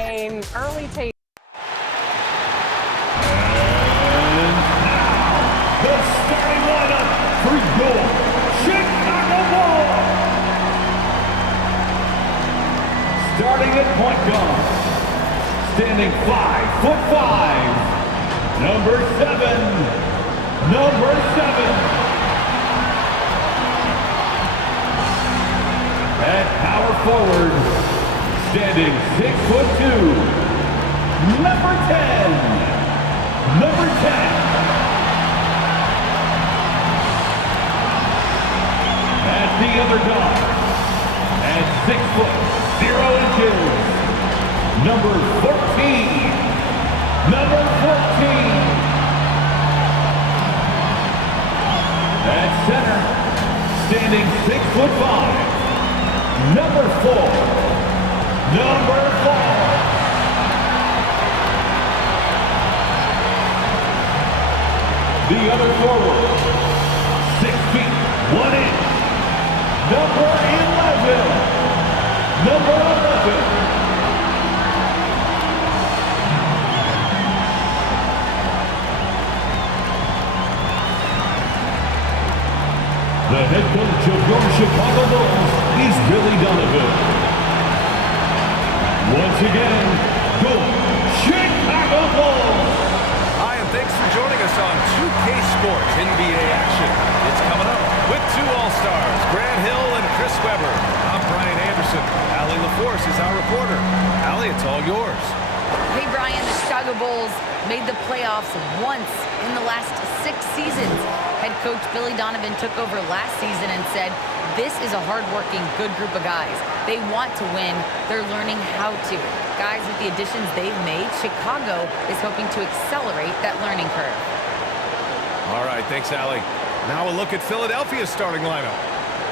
an early take. And now, the starting lineup for your Chicago Bulls. Starting at point guard, standing 5'5", number 7. At power forward, standing 6'2", number 10. At the other guard, at 6'0", number 14. At center, standing 6'5", number 4. The other forward, 6 feet, 1 inch, number 11. The head coach of your Chicago Bulls is Billy Donovan. Once again, go Chicago Bulls! Hi, and thanks for joining us on 2K Sports NBA action. It's coming up with 2 All-Stars, Grant Hill and Chris Webber. I'm Brian Anderson. Allie LaForce is our reporter. Allie, it's all yours. Hey, Brian, the Chicago Bulls made the playoffs once in the last 6 seasons. Head coach Billy Donovan took over last season and said, this is a hard-working, good group of guys. They want to win. They're learning how to. Guys, with the additions they've made, Chicago is hoping to accelerate that learning curve. All right, thanks, Allie. Now a look at Philadelphia's starting lineup.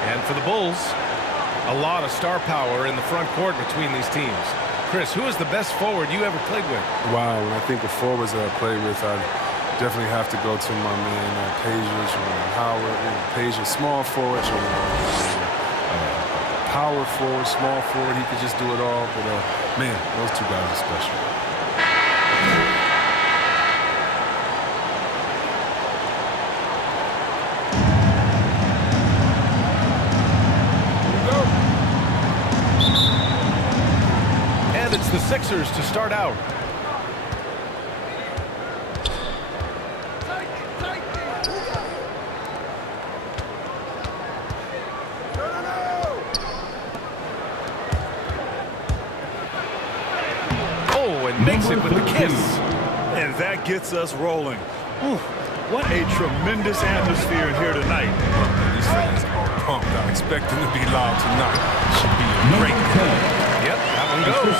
And for the Bulls, a lot of star power in the front court between these teams. Chris, who is the best forward you ever played with? Wow, when I think of forwards that I played with, I definitely have to go to my man Paige, Howard. Paige, small forward, power forward, small forward. He could just do it all. But man, those 2 guys are special. And it's the Sixers to start out. Makes it with the kiss. And that gets us rolling. Whew, what a tremendous atmosphere in here tonight. These fans are pumped. I expect them to be loud tonight. Should be a great game. Yep, that one goes.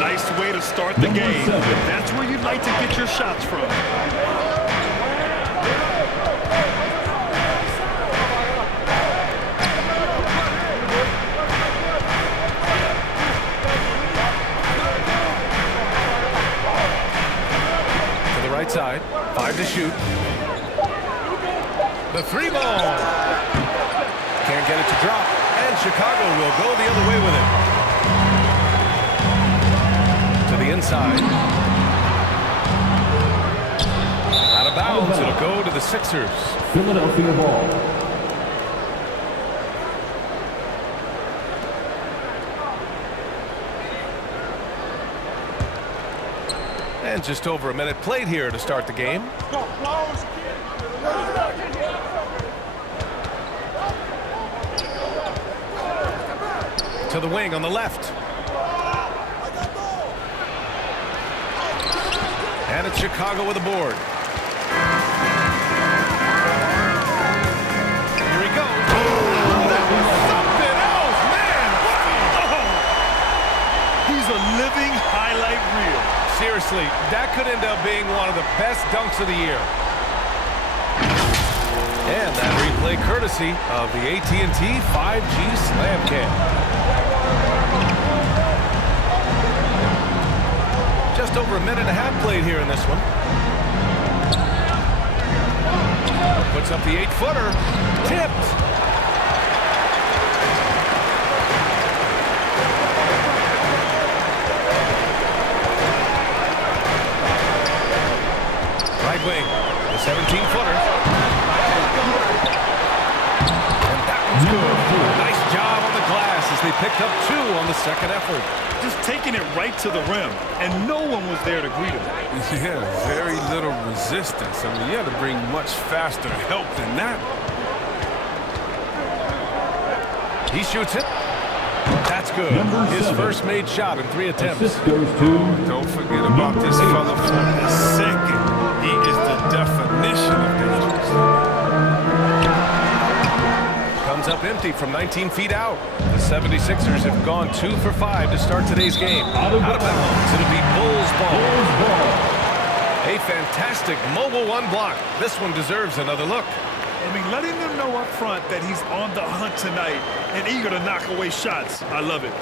Nice way to start the game. That's where you'd like to get your shots from. Side, 5 to shoot. The 3 ball. Can't get it to drop. And Chicago will go the other way with it. To the inside. Out of bounds. It'll go to the Sixers. Philadelphia ball. And just over a minute played here to start the game. To the wing on the left. And it's Chicago with a board. Here he goes. Oh, that was something else, man. Wow. He's a living highlight reel. Seriously, that could end up being one of the best dunks of the year. And that replay courtesy of the AT&T 5G Slam Cam. Just over a minute and a half played here in this one. Puts up the 8-footer. Tipped. up 2 on the second effort. Just taking it right to the rim, and no one was there to greet him. Yeah, very little resistance. I mean, you had to bring much faster help than that. He shoots it. That's good. His first made shot in 3 attempts. Assist goes to Don't forget about this fella for a second. He is the definition of dangerous. Comes up empty from 19 feet out. The 76ers have gone 2 for 5 to start today's game. Out of bounds. It'll be Bulls ball. A fantastic mobile 1 block. This one deserves another look. I mean, letting them know up front that he's on the hunt tonight and eager to knock away shots. I love it.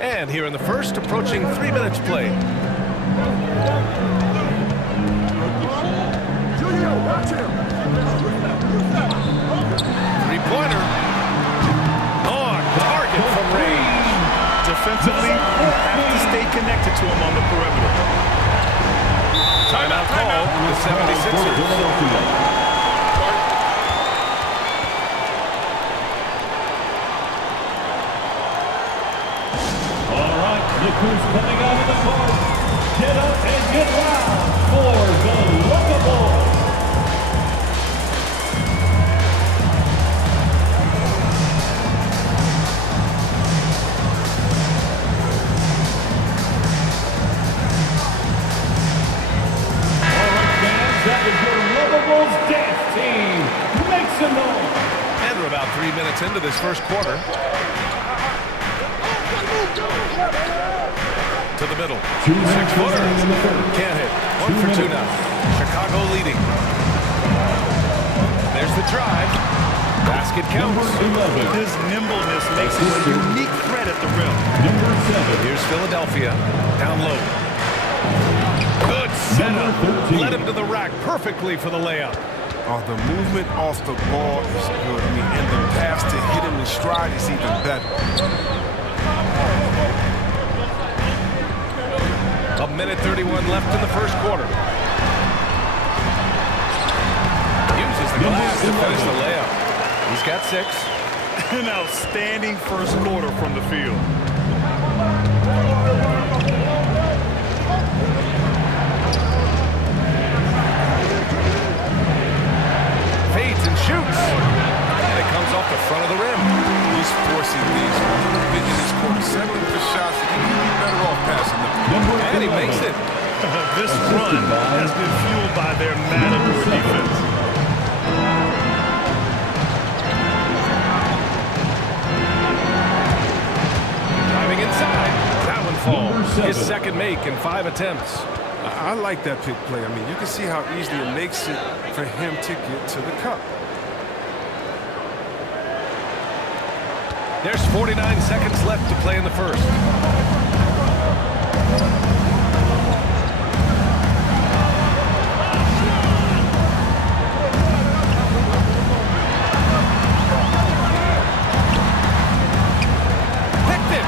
And here in the first, approaching 3 minutes play. Three-pointer. On target from range. Defensively, you have to stay connected to him on the perimeter. Timeout call the 76ers. Look who's coming out of the court. Get up and get loud for the Lookable. All right, fans, that was your Lookables dance team. Make some noise. And we're about 3 minutes into this first quarter. To the middle. 6-footer. Can't hit. 1 for 2 now. Chicago leading. There's the drive. Basket counts. His nimbleness makes him a unique threat at the rim. Here's Philadelphia. Down low. Good setup. Led him to the rack perfectly for the layup. Oh, the movement off the ball is good. I mean, and the pass to hit him in stride is even better. A minute 31 left in the first quarter. Uses the glass to finish the layup. He's got 6. An outstanding first quarter from the field. Fades and shoots. And it comes off the front of the rim. He's forcing these in this quarter. Settling for shots that he would be better off passing them. And he makes it. This run has been fueled by their matador defense. Driving inside. That one falls. His second make in 5 attempts. I like that pick play. I mean, you can see how easily it makes it for him to get to the cup. There's 49 seconds left to play in the first. Picked it.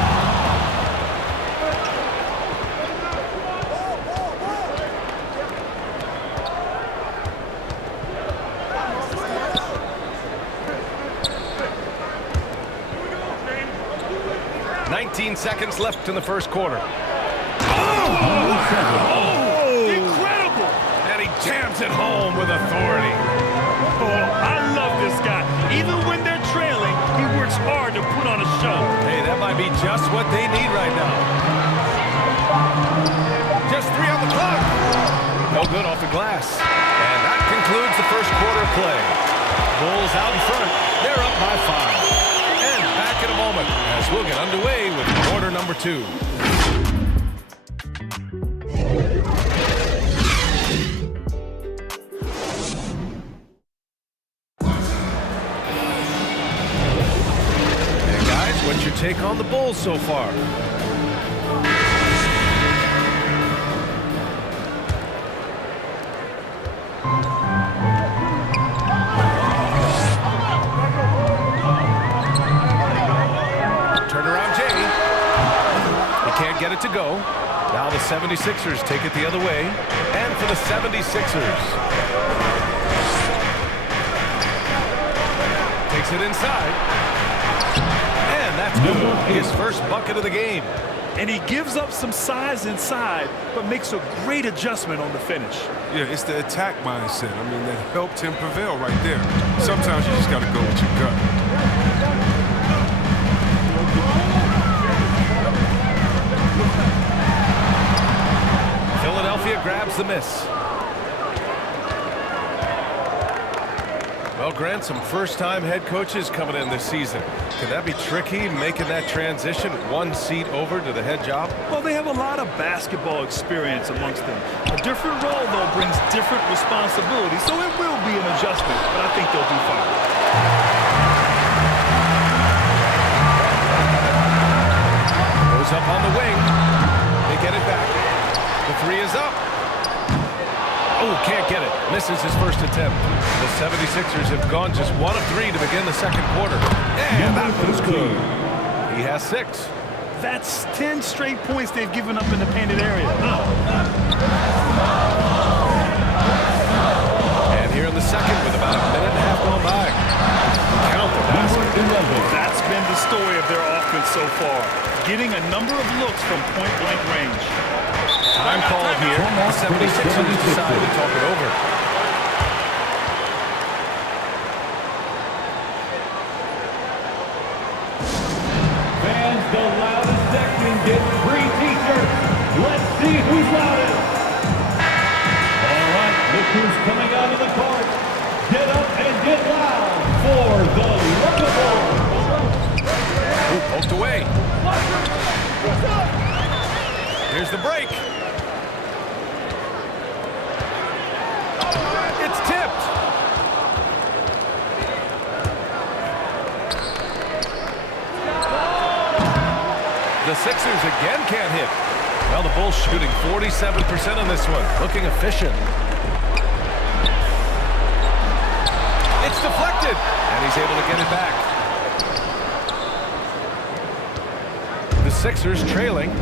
Seconds left in the first quarter. Incredible! And he jams it home with authority. Oh, I love this guy. Even when they're trailing, he works hard to put on a show. Hey, that might be just what they need right now. Just 3 on the clock. No good off the glass. And that concludes the first quarter of play. Bulls out in front. They're up by 5. And back in a moment as we'll get underway with quarter number 2. Hey guys, what's your take on the Bulls so far? Get it to go. Now the 76ers take it the other way. And for the 76ers. Takes it inside. And that's good. His first bucket of the game. And he gives up some size inside, but makes a great adjustment on the finish. Yeah, it's the attack mindset. I mean, that helped him prevail right there. Sometimes you just got to go with your gut. Philadelphia grabs the miss. Well, Grant, some first-time head coaches coming in this season. Can that be tricky, making that transition one seat over to the head job? Well, they have a lot of basketball experience amongst them. A different role, though, brings different responsibilities, so it will be an adjustment, but I think they'll do fine. Goes up on the wing. They get it back. The three is up. Oh, can't get it. Misses his first attempt. The 76ers have gone just 1 of 3 to begin the second quarter. And that was good. He has 6. That's 10 straight points they've given up in the painted area. And here in the second with about a minute and a half gone by. Count the basket. That's been the story of their offense so far. Getting a number of looks from point-blank range. Time called here. The 76ers decide to talk it over. Fans, the loudest section gets free t-shirts. Let's see who's loudest. All right, look who's coming out of the court. Get up and get loud for the Lovables. Ooh, poked away. Here's the break. It's tipped. The Sixers again can't hit. Well, the Bulls shooting 47% on this one. Looking efficient. It's deflected. And he's able to get it back. The Sixers trailing.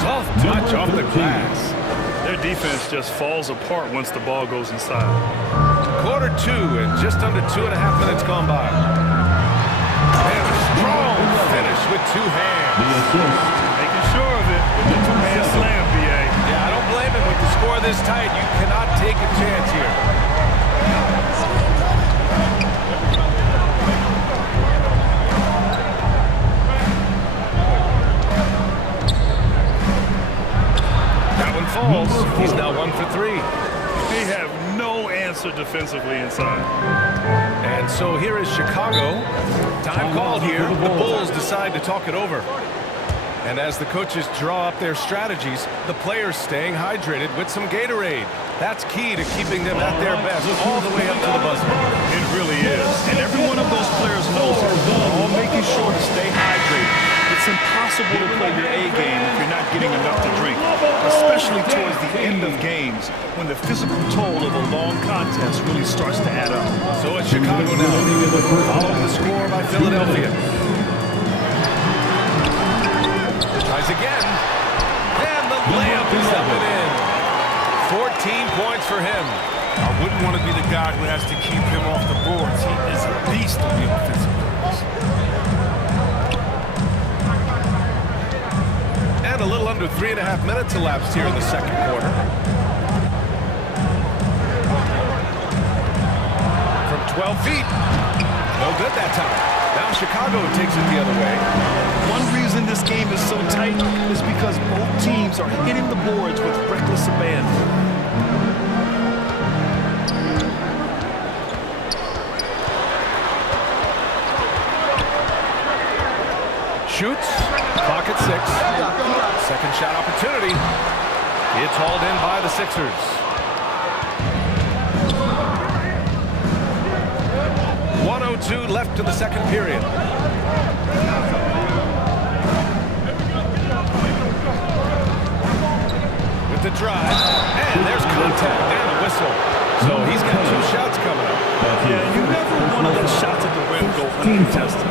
Soft touch off the glass. Their defense just falls apart once the ball goes inside. Quarter 2 and just under 2.5 minutes gone by. And a strong finish with 2 hands. Making sure of it with the two-man slam, BA. Yeah, I don't blame him. With the score this tight, you cannot take a chance here. Falls. He's now 1 for 3. They have no answer defensively inside. And so here is Chicago. Time called here. The Bulls decide to talk it over. And as the coaches draw up their strategies, the players staying hydrated with some Gatorade. That's key to keeping them at their best all the way up to the buzzer. It really is. And every one of those players knows it. All making sure to stay hydrated. It's impossible to play your A game if you're not getting enough to drink, especially towards the end of games when the physical toll of a long contest really starts to add up. So it's Chicago now, following the score by Philadelphia. Tries again, and the layup is up and in. 14 points for him. I wouldn't want to be the guy who has to keep him off the boards. He is a beast on the offensive glass. And a little under 3.5 minutes elapsed here in the second quarter. From 12 feet. No good that time. Now Chicago takes it the other way. One reason this game is so tight is because both teams are hitting the boards with reckless abandon. Shoots. Clock at 6. Second shot opportunity. It's hauled in by the Sixers. .102 left in the second period. With the drive. And there's contact and a whistle. So he's got 2 shots coming up. Yeah, you never want to let shots at the rim go uncontested.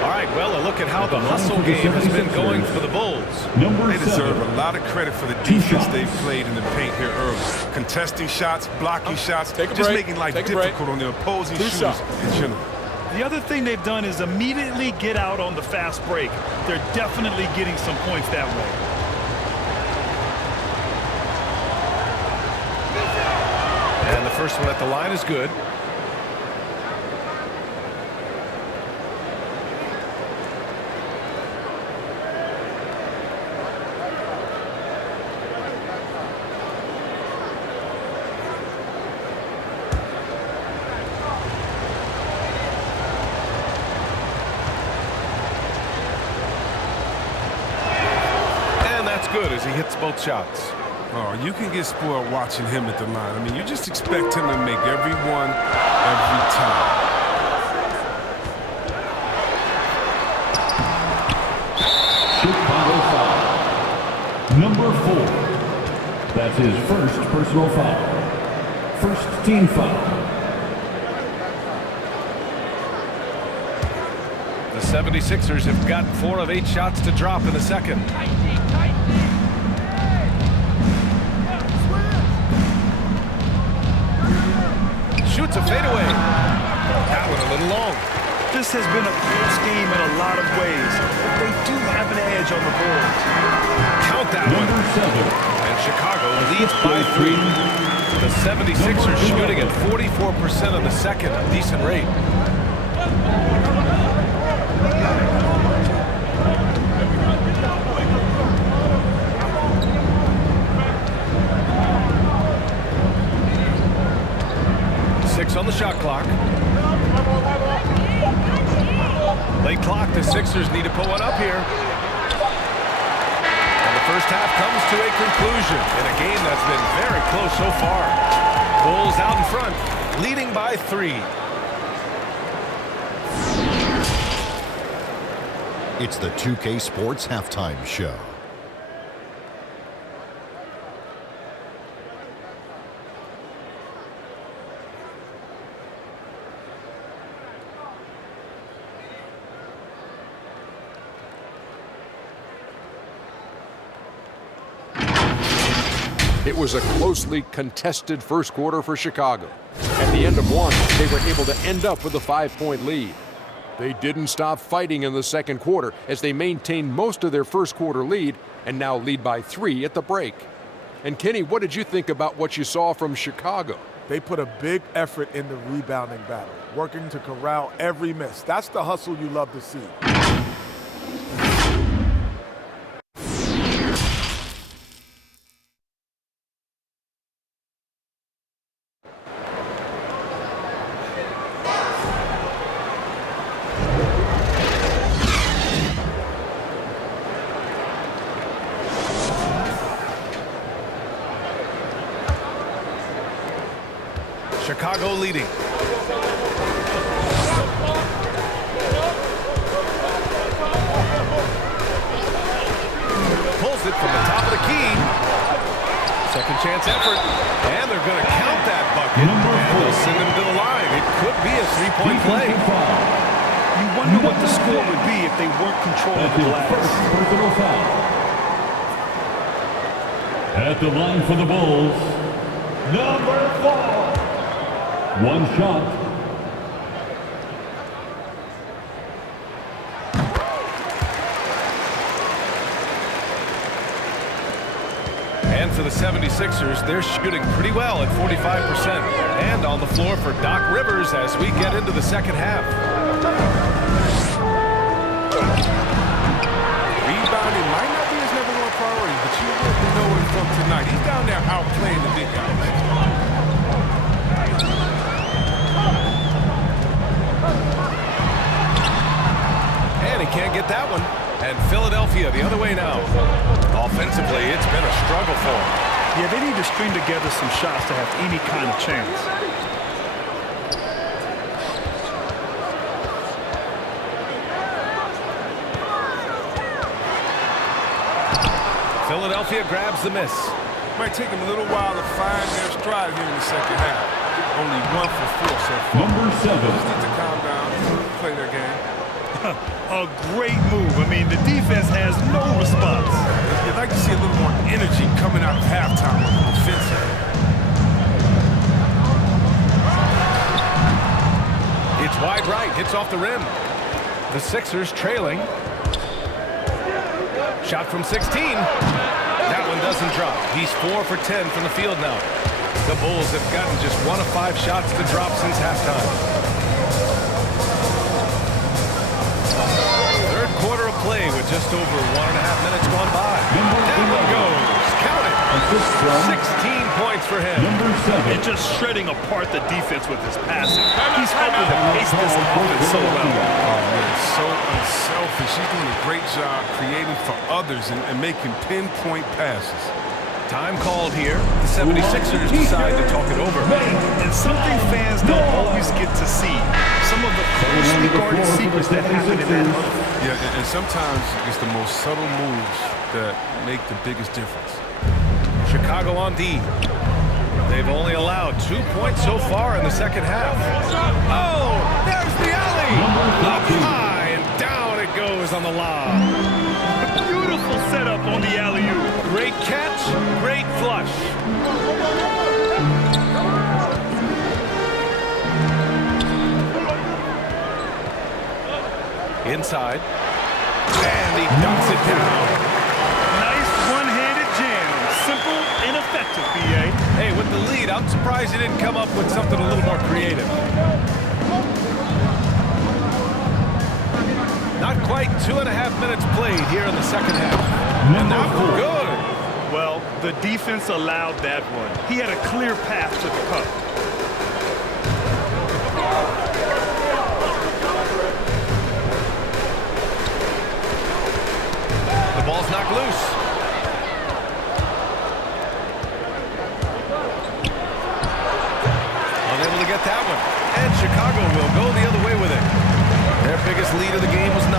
All right, right, well, a look at how the hustle game has been going for the Bulls. They deserve a lot of credit for the defense they've played in the paint here early. Contesting shots, blocking shots, just making life difficult on the opposing shooters in general. The other thing they've done is immediately get out on the fast break. They're definitely getting some points that way. And the first one at the line is good. Good as he hits both shots. Oh, you can get spoiled watching him at the line. I mean, you just expect him to make every one, every time. Chicago foul. Number 4. That's his first personal foul. First team foul. The 76ers have got 4 of 8 shots to drop in the second. Shoots a fadeaway. That one a little long. This has been a close game in a lot of ways, but they do have an edge on the boards. Count that one. Number 7. And Chicago leads by 3. The 76ers shooting at 44% of the second, a decent rate. On the shot clock. Late clock, the Sixers need to pull one up here. And the first half comes to a conclusion in a game that's been very close so far. Bulls out in front, leading by 3. It's the 2K Sports Halftime Show. It was a closely contested first quarter for Chicago. At the end of one, they were able to end up with a 5-point lead. They didn't stop fighting in the second quarter as they maintained most of their first quarter lead and now lead by 3 at the break. And Kenny, what did you think about what you saw from Chicago? They put a big effort in the rebounding battle, working to corral every miss. That's the hustle you love to see. Chicago leading. Pulls it from the top of the key. Second chance effort. And they're going to count that bucket. And they'll send him to the line. It could be a 3-point play. You wonder what the score would be if they weren't controlling the glass. Personal foul. At the line for the Bulls, number 4. One shot. And for the 76ers, they're shooting pretty well at 45%. And on the floor for Doc Rivers as we get into the second half. Rebounding might not be his number 1 priority, but you really know it from tonight. He's down there outplaying the big guys. And he can't get that one. And Philadelphia the other way now. Offensively, it's been a struggle for them. Yeah, they need to string together some shots to have any kind of chance. Philadelphia grabs the miss. Might take them a little while to find their stride here in the second half. Only 1 for 4 so far. Number 7. Just need to calm down, play their game. A great move. I mean, the defense has no response. You'd like to see a little more energy coming out of halftime on the offensive. It's wide right, hits off the rim. The Sixers trailing. Shot from 16. That one doesn't drop. He's 4 for 10 from the field now. The Bulls have gotten just 1 of 5 shots to drop since halftime. Third quarter of play with just over 1.5 minutes gone by. That one goes. Count it. 16 points for him. And just shredding apart the defense with his passing. He's helping to pace this offense so well. Oh, man, so unselfish. He's doing a great job creating for others and making pinpoint passes. Time called here. The 76ers decide to talk it over. And something fans don't always get to see. Some of the closely guarded secrets that happen in that huddle. Yeah, and sometimes it's the most subtle moves that make the biggest difference. Chicago on D. They've only allowed 2 points so far in the second half. Oh, there's the alley. Up high and down it goes on the lob. Beautiful setup on the alley-oop. Great catch, great flush. Inside. And he dunks it down. Nice one-handed jam. Simple and effective, B.A. Hey, with the lead, I'm surprised he didn't come up with something a little more creative. Not quite 2.5 minutes played here in the second half. And that was good. Well, the defense allowed that one. He had a clear path to the cup. The ball's knocked loose. Unable to get that one. And Chicago will go the other way with it. Their biggest lead of the game was 9.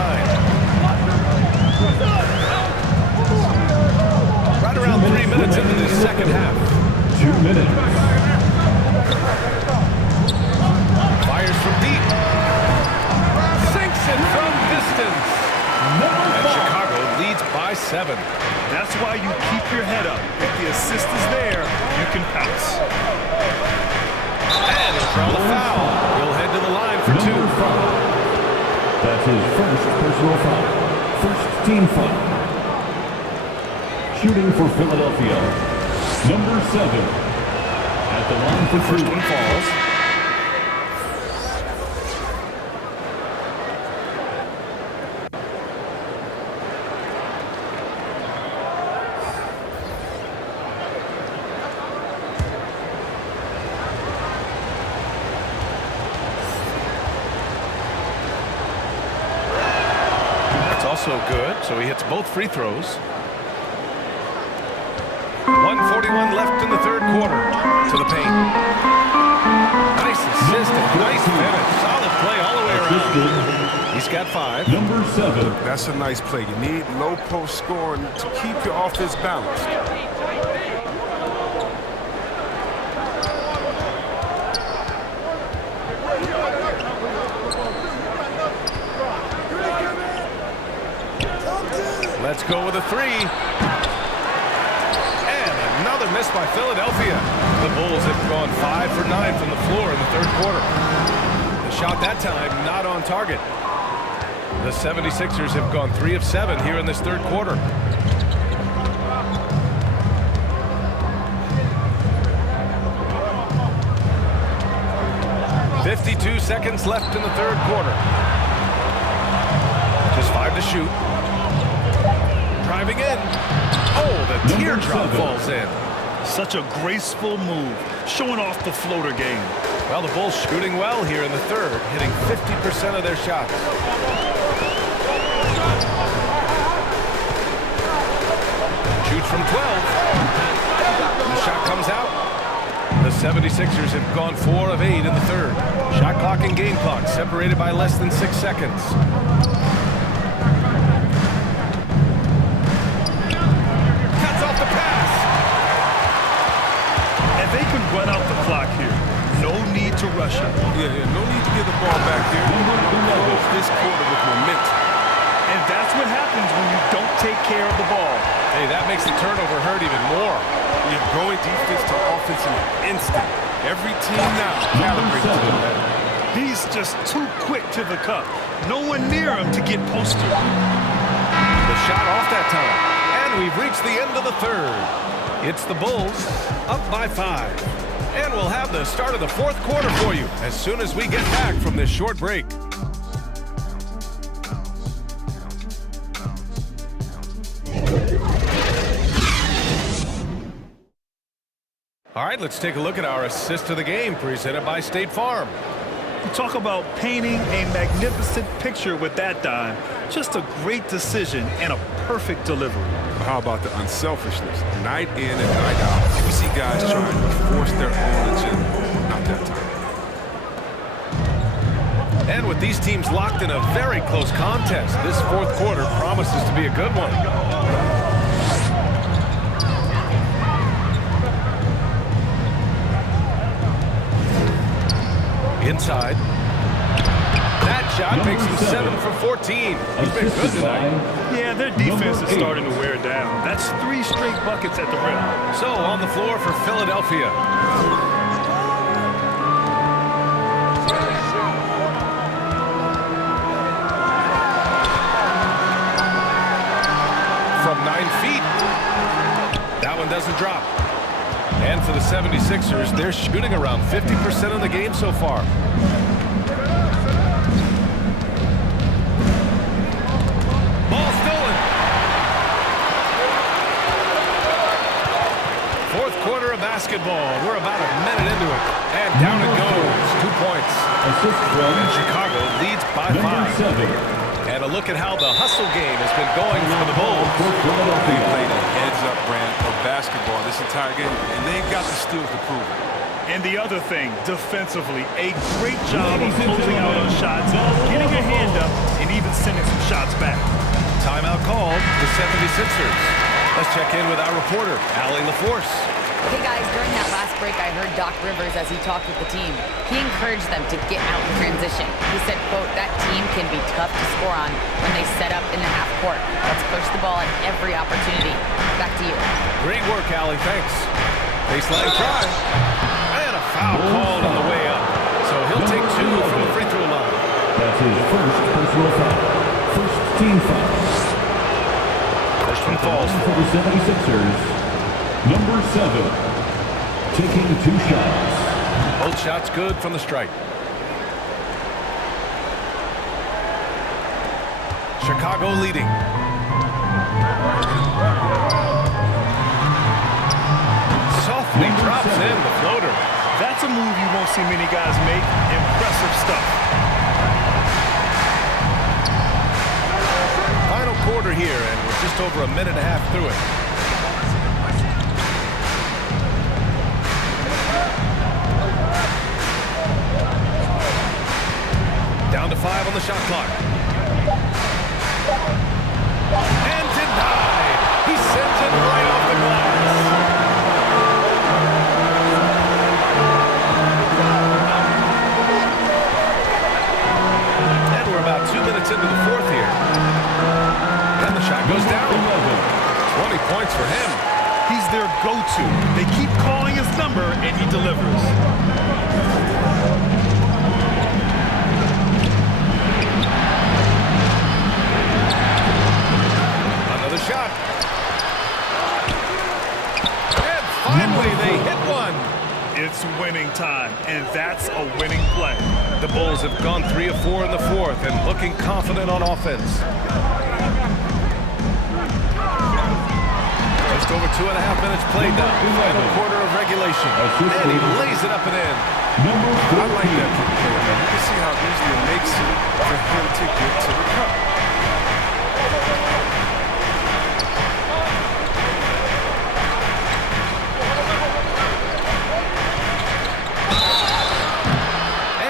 Right around 3 minutes into the second half. 2 minutes. Fires from deep. Sinks it from distance. And Chicago leads by 7. That's why you keep your head up. If the assist is there, you can pounce. And he'll draw the foul. He'll head to the line for 2. That's his first personal foul. First team foul. Shooting for Philadelphia, number 7. At the line for 3. First one falls. That's also good, so he hits both free throws. 1:41 left in the third quarter. To the paint. Nice assist and nice finish. Solid play all the way around. He's got 5. Number 7. That's a nice play. You need low post scoring to keep your offense balanced. Let's go with a 3. Another miss by Philadelphia. The Bulls have gone 5 for 9 from the floor in the third quarter. The shot that time not on target. The 76ers have gone 3 of 7 here in this third quarter. .52 seconds left in the third quarter. Just 5 to shoot. Driving in. Oh, the teardrop falls in. Such a graceful move, showing off the floater game. Well, the Bulls shooting well here in the third, hitting 50% of their shots. Shoots from 12. The shot comes out. The 76ers have gone 4 of 8 in the third. Shot clock and game clock separated by less than 6 seconds. Run out the clock here. No need to rushing. Yeah, no need to get the ball back here. Close this quarter with momentum. And that's what happens when you don't take care of the ball. Hey, that makes the turnover hurt even more. You're going defense to offense in an instant. Every team now calibrated to do that. He's just too quick to the cup. No one near him to get posted. The shot off that time. And we've reached the end of the third. It's the Bulls up by 5. And we'll have the start of the fourth quarter for you as soon as we get back from this short break. All right, let's take a look at our assist of the game presented by State Farm. You talk about painting a magnificent picture with that dime. Just a great decision and a perfect delivery. How about the unselfishness? Night in and night out. We see guys trying to force their own agenda. Not that time. And with these teams locked in a very close contest, this fourth quarter promises to be a good one. Inside. That shot makes him 7 for 14. He's been good tonight. Yeah, their defense is starting to wear down. That's 3 straight buckets at the rim. So on the floor for Philadelphia. From 9 feet. That one doesn't drop. And for the 76ers, they're shooting around 50% of the game so far. Ball stolen. Fourth quarter of basketball. We're about a minute into it. And down it goes. 2 points. And Chicago leads by 5. And a look at how the hustle game has been going for the Bulls. They played a heads-up brand of basketball this entire game, and they've got the skills to prove it. And the other thing, defensively, a great job of closing out on shots, getting a hand up, and even sending some shots back. Timeout called, the 76ers. Let's check in with our reporter, Allie LaForce. Hey guys, during that last break, I heard Doc Rivers as he talked with the team. He encouraged them to get out in transition. He said, quote, that team can be tough to score on when they set up in the half court. Let's push the ball at every opportunity. Back to you. Great work, Allie, thanks. Baseline try. And a foul called on the way up. So he'll take 2 from the free throw line. That's his first personal foul. First team foul. First one falls. For the 76ers. Number 7, taking 2 shots. Both shots good from the strike. Chicago leading. Softly drops in the floater. That's a move you won't see many guys make. Impressive stuff. Final quarter here, and we're just over a minute and a half through it. Down to 5 on the shot clock. And denied. He sends it right off the glass. And we're about 2 minutes into the fourth here. And the shot goes down. 20 points for him. He's their go-to. They keep calling his number, and he delivers. Shot. And finally they hit one. It's winning time, and that's a winning play. The Bulls have gone 3 of 4 in the fourth and looking confident on offense. Just over 2.5 minutes played now. Final quarter of regulation. And he lays it up and in. I like that from him. You can see how easy it makes it for him to get to the cup.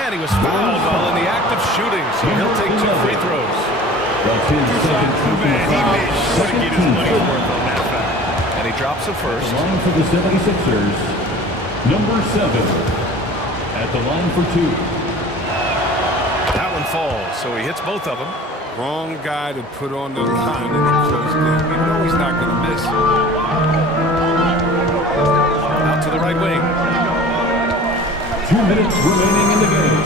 And he was fouled while in the act of shooting, so he'll take 2 free throws. That's his second personal He foul. made sure to get his money's worth on that foul. And he drops it first. Line for the 76ers, number 7, at the line for 2. That one falls, so he hits both of them. Wrong guy to put on the line in a close game. You know he's not going to miss. Out to the right wing. 2 minutes remaining in the game.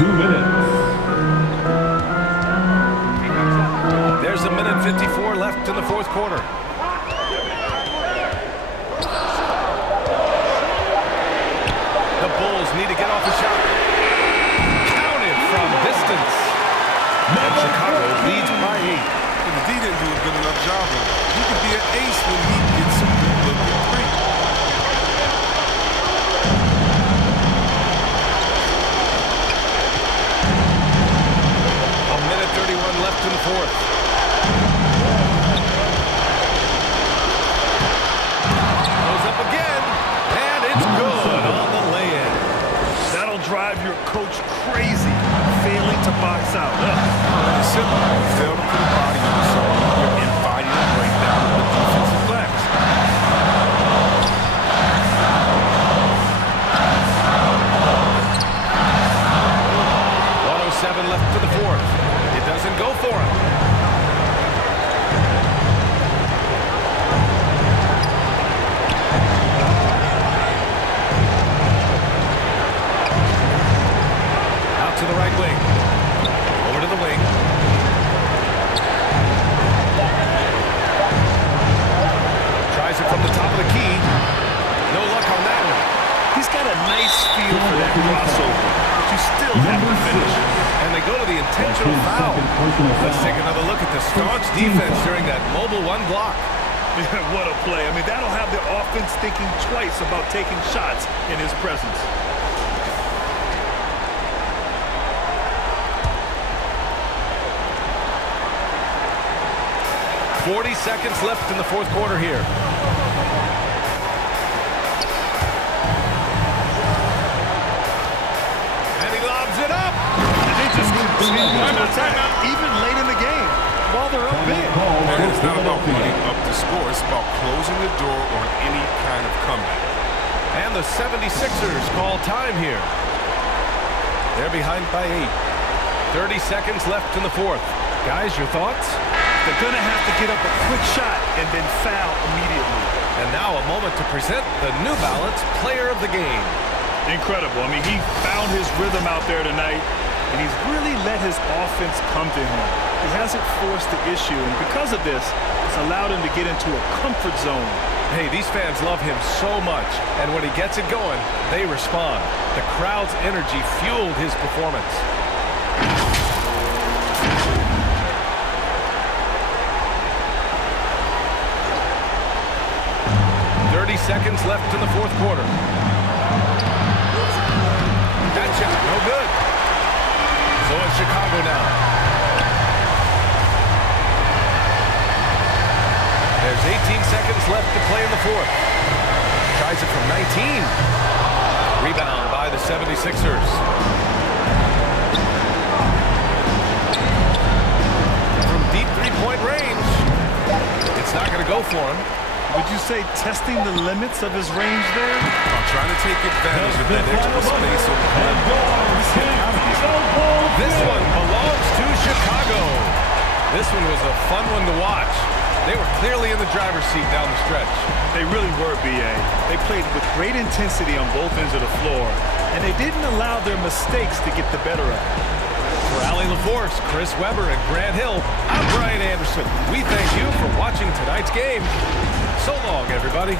2 minutes. There's a minute 54 left in the fourth quarter. The Bulls need to get off the shot. Counted from distance. And Chicago leads by 8. The D didn't do a good enough job of it. He could be an ace when he gets some good look at 3. A minute 31 left in the fourth. Goes up again, and it's good on the lay-in. That'll drive your coach crazy, failing to box out. It's simple. You fail to put a body on the song, you're inviting a breakdown of the defensive backs. 107 left to the fourth. It doesn't go for him. Out to the right wing. Over to the wing. Tries it from the top of the key. No luck on that one. He's got a nice feel for that crossover, but you still have to finish. And they go to the intentional foul. Let's take another look at the staunch defense during that mobile 1 block. What a play. I mean, that'll have the offense thinking twice about taking shots in his presence. .40 seconds left in the fourth quarter here. And he lobs it up. And they just continue to attack, even late in the game, while they're up big. And it's not about running up the score. It's about closing the door on any kind of comeback. And the 76ers call time here. They're behind by 8. 30 seconds left in the fourth. Guys, your thoughts? They're going to have to get up a quick shot and then foul immediately. And now a moment to present the New Balance Player of the Game. Incredible. I mean, he found his rhythm out there tonight, and he's really let his offense come to him. He hasn't forced the issue, and because of this, it's allowed him to get into a comfort zone. Hey, these fans love him so much, and when he gets it going, they respond. The crowd's energy fueled his performance. 30 seconds left in the fourth quarter. That shot, no good. So it's Chicago now. There's 18 seconds left to play in the fourth. Tries it from 19. Rebound by the 76ers. From deep three-point range. It's not going to go for him. Would you say testing the limits of his range there? I'm trying to take advantage of that extra space on the court. This one belongs to Chicago. This one was a fun one to watch. They were clearly in the driver's seat down the stretch. They really were, B.A. They played with great intensity on both ends of the floor, and they didn't allow their mistakes to get the better of them. For Allie LaForce, Chris Webber, and Grant Hill, I'm Brian Anderson. We thank you for watching tonight's game. So long, everybody.